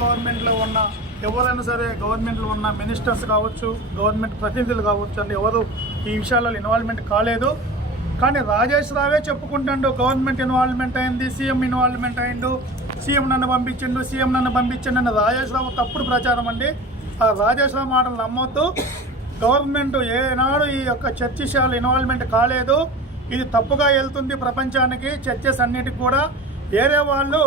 గవర్నమెంట్లో ఉన్న ఎవరైనా సరే, గవర్నమెంట్లో ఉన్న మినిస్టర్స్ కావచ్చు, గవర్నమెంట్ ప్రతినిధులు కావచ్చు అండి, ఎవరు ఈ విషయాల్లో ఇన్వాల్వ్మెంట్ కాలేదు. కానీ రాజేష్ రావే చెప్పుకుంటాడు గవర్నమెంట్ ఇన్వాల్వ్మెంట్ అయింది, సీఎం ఇన్వాల్వ్మెంట్ అయిండు, సీఎం నన్ను పంపించండి అని రాజేష్ రావు తప్పుడు ప్రచారం అండి. ఆ రాజేష్ రావు మాటలు నమ్మొద్దు. గవర్నమెంట్ ఏనాడు ఈ యొక్క చర్చలు ఇన్వాల్వ్మెంట్ కాలేదు. ఇది తప్పుగా వెళ్తుంది ప్రపంచానికి, చర్చస్ అన్నిటికి కూడా. వేరే వాళ్ళు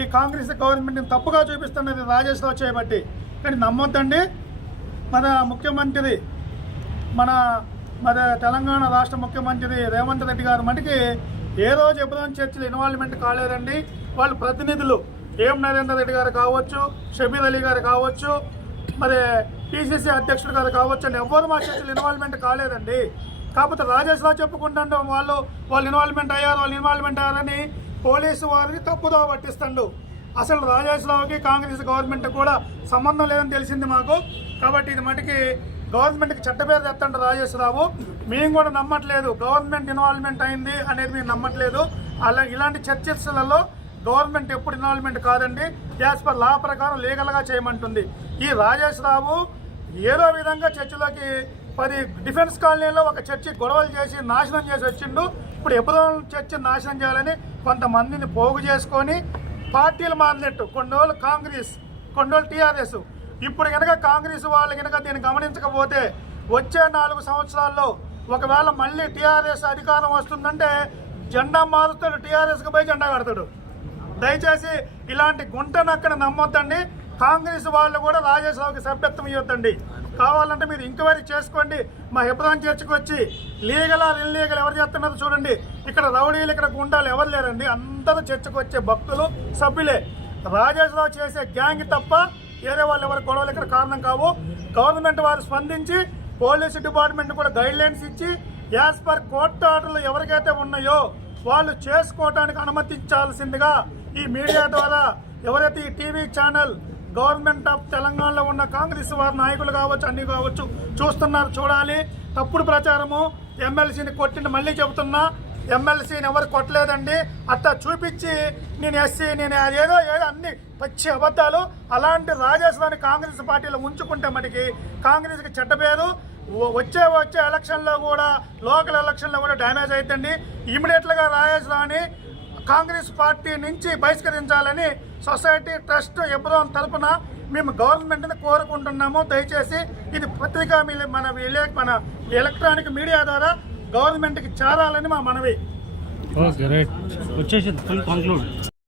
ఈ కాంగ్రెస్ గవర్నమెంట్ని తప్పుగా చూపిస్తున్నది రాజేష్ రావు చేయబట్టి. కానీ నమ్మొద్దండి. మన ముఖ్యమంత్రి, మన తెలంగాణ రాష్ట్ర ముఖ్యమంత్రి రేవంత్ రెడ్డి గారు మటుకి ఏ రోజు ఎప్పుడైనా చర్చలు ఇన్వాల్వ్మెంట్ కాలేదండి. వాళ్ళ ప్రతినిధులు ఏం నరేందర్ రెడ్డి గారు కావచ్చు, షబీర్ అలీ గారు కావచ్చు, మరి పిసిసి అధ్యక్షుడు గారు కావచ్చు అండి, ఎవరు మా చర్చలు ఇన్వాల్వ్మెంట్ కాలేదండి. కాకపోతే రాజేష్ రావు చెప్పుకుంటాడు వాళ్ళు ఇన్వాల్వ్మెంట్ అయ్యారని పోలీసు వారిని తప్పుదోవ పట్టిస్తాడు. అసలు రాజేష్ రావుకి కాంగ్రెస్ గవర్నమెంట్ కూడా సంబంధం లేదని తెలిసింది మాకు. కాబట్టి ఇది మటుకి గవర్నమెంట్కి చెడ్డపేరు తెస్తాడు రాజేష్ రావు. మేము కూడా నమ్మట్లేదు గవర్నమెంట్ ఇన్వాల్వ్మెంట్ అయింది అనేది మేము నమ్మట్లేదు. ఇలాంటి చర్చలలో గవర్నమెంట్ ఎప్పుడు ఇన్వాల్వ్మెంట్ కాదండి. యాజ్ పర్ లా ప్రకారం లీగల్గా చేయమంటుంది. ఈ రాజేష్ రావు ఏదో విధంగా చర్చలోకి 10 డిఫెన్స్ కాలనీలో ఒక చర్చి గొడవలు చేసి నాశనం చేసి వచ్చిండు. ఇప్పుడు ఎప్పుడో చర్చిని నాశనం చేయాలని కొంతమందిని పోగు చేసుకొని పార్టీలు మారినట్టు, కొన్ని రోజులు కాంగ్రెస్, కొన్ని రోజులు టీఆర్ఎస్. ఇప్పుడు కనుక కాంగ్రెస్ వాళ్ళు కనుక దీన్ని గమనించకపోతే వచ్చే 4 సంవత్సరాల్లో ఒకవేళ మళ్ళీ టీఆర్ఎస్ అధికారం వస్తుందంటే జెండా మారుస్తాడు, టీఆర్ఎస్కి పోయి జెండా కడతాడు. దయచేసి ఇలాంటి గుంటను అక్కడ నమ్మొద్దండి. కాంగ్రెస్ వాళ్ళు కూడా రాజేష్ రావుకి సభ్యత్వం ఇవ్వద్దండి. కావాలంటే మీరు ఎంక్వైరీ చేసుకోండి. మా హెబ్రాన్ చర్చికి వచ్చి లీగల్ ఆర్ ఇల్లీగల్ ఎవరు చేస్తున్నారో చూడండి. ఇక్కడ రౌడీలు, ఇక్కడ గుండాలు ఎవరు లేరండి. అందరూ చర్చకు వచ్చే భక్తులు, సభ్యులే. రాజేష్ రావు చేసే గ్యాంగ్ తప్ప వేరే వాళ్ళు ఎవరి గొడవలు ఇక్కడ కారణం కావు. గవర్నమెంట్ వారు స్పందించి పోలీసు డిపార్ట్మెంట్ కూడా గైడ్ లైన్స్ ఇచ్చి యాజ్ పర్ కోర్టు ఆర్డర్లు ఎవరికైతే ఉన్నాయో వాళ్ళు చేసుకోవడానికి అనుమతించాల్సిందిగా ఈ మీడియా ద్వారా ఎవరైతే ఈ టీవీ ఛానల్ గవర్నమెంట్ ఆఫ్ తెలంగాణలో ఉన్న కాంగ్రెస్ వారి నాయకులు కావచ్చు, అన్ని కావచ్చు చూస్తున్నారు, చూడాలి. తప్పుడు ప్రచారము, ఎమ్మెల్సీని కొట్టింది మళ్ళీ చెబుతున్నా, ఎమ్మెల్సీని ఎవరు కొట్టలేదండి. అట్లా చూపించి నేను ఎస్సీ, నేను ఏదో అన్ని పచ్చి అబద్ధాలు. అలాంటి రాజేష్ రావుని కాంగ్రెస్ పార్టీలో ఉంచుకుంటే మనకి కాంగ్రెస్కి చెడ్డ పేరు. వచ్చే ఎలక్షన్లో కూడా, లోకల్ ఎలక్షన్లో కూడా డ్యామేజ్ అవుతుంది. ఇమీడియట్గా రాజేష్ రావుని కాంగ్రెస్ పార్టీ నుంచి బహిష్కరించాలని సొసైటీ ట్రస్ట్ ఎబ్రోన్ తరపున మేము గవర్నమెంట్ని కోరుకుంటున్నాము. దయచేసి ఇది పత్రికా మన ఎలక్ట్రానిక్ మీడియా ద్వారా గవర్నమెంట్కి చేరాలని మా మనవి.